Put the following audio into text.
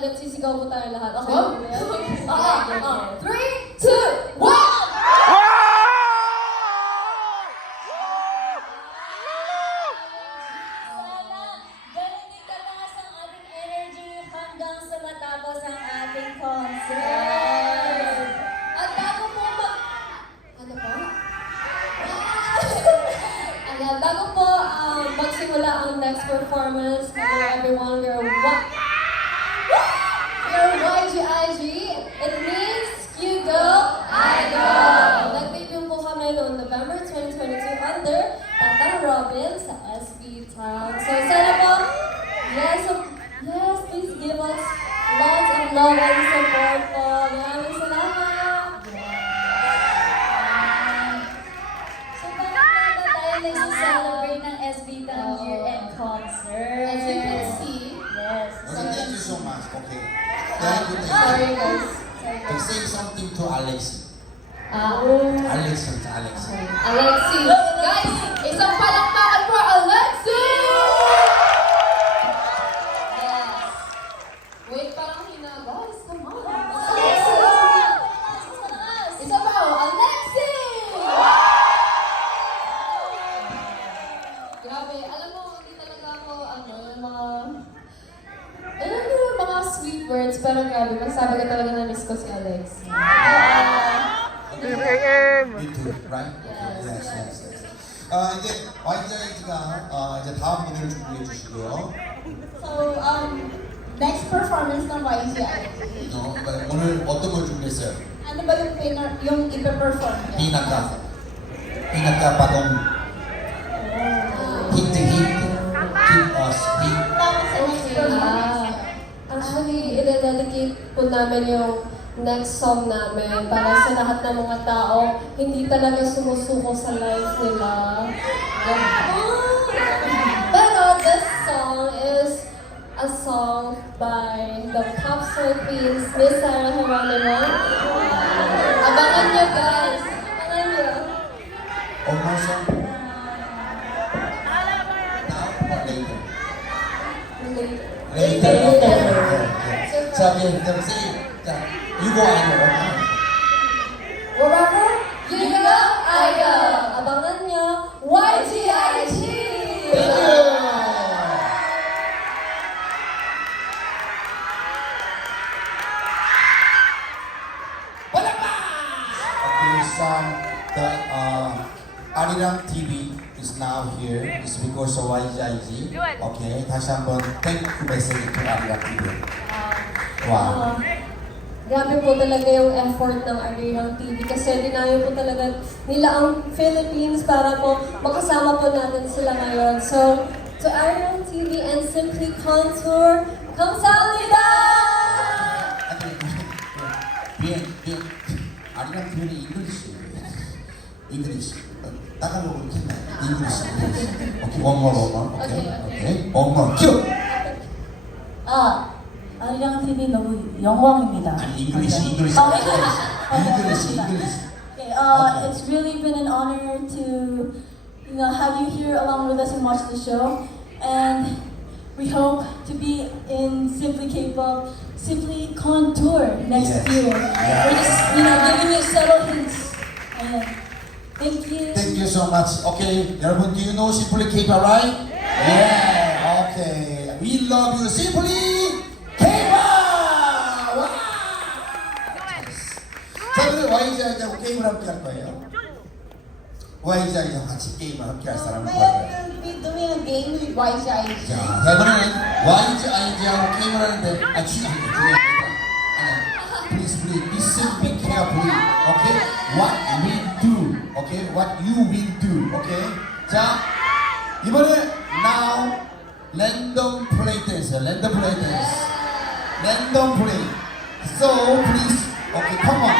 nagsisigaw po tayo lahat. Okay? Oh? Okay. 3, 2, 1! Sana ganun din kataas ang ating energy hanggang sa matapos ang ating concert. At bago po Ano po? Ayan, bago po magsimula ang next performance, hello everyone, we're YGIG. It means you go, I go. Nag-debut po kami noong November 2022 under Tata Robin sa SB Town. So sana po, yes, please give us lots of love and support po. Maraming salamat. So bakit nga ba tayo nag-celebrate ng SB Town year-end concert? As you can see, Yes. Okay, thank you so much. Okay. Thank you. sorry guys. To say something to Alex. Alexi. Alex. Guys, isang palakpakan for Alexi! Yes. Wait, parang hina. Guys, come on. Isa pa, Alexi! Grabe, alam mo, hindi talaga ako, yung mga sweet words, pero grabe, magsabi ka talaga na miss ko si Alex. Me too, right? Yes, yes, yes. 이제 YGIG가 이제 다음 무대를 준비해 주시고요. So, next performance ng YGIG. 오늘 어떤 걸 준비했어요? Ano ba yung ipe-perform niya? Pinaka padong hint, keep us, hint. Tapos sa next performance. Actually, i-dedicate po namin yung next song namin para sa lahat ng mga tao hindi talaga sumusuko sa life nila. Pero this song is a song by the pop star queens, Miss Sarah Geronimo. Abangan nyo guys! Abangan nyo! Almost now or later? Later. Okay. Okay. 자, say, 자, you go, I go. Wherever you go, I go! Abangan nyo, YGIG! Thank you. Okay, so the Arirang TV is now here. It's because of YGIG. Okay, 다시 한번 thank you message to Arirang TV. Wow. Grabe po talaga yung effort ng Arirang TV kasi dinayo po talaga nila ang Philippines para po makasama po natin sila ngayon. So, to Arirang TV and Simply Contour, 감사합니다! bien. Arirang TV English. Tagalog English. Okay, one more. Okay. One more. Cue. 아리랑 TV 너무 영광입니다. 아니, English. English. Okay, it's really been an honor to have you here along with us and watch the show. And we hope to be in Simply K-pop, Simply Contour next year. Yeah. We're just giving you subtle hints. Thank you. Thank you so much. Okay, 여러분, do you know Simply K-pop, right? Yeah. Okay. We love you, Simply K-pop. 와! 자, 오늘 YGIG하고 게임을 함께 할 거예요. YGIG하고 같이 게임을 함께 할 사람은 누구예요? We're going to be doing a game with YGIG. 자, 이번에는 YGIG하고 게임을 하는데, 중요합니다. Please, listen, be carefully. Okay? What we do. Okay? What you will do. Okay? 자, 이번에 now random play dance. Random play. So please, okay, come on.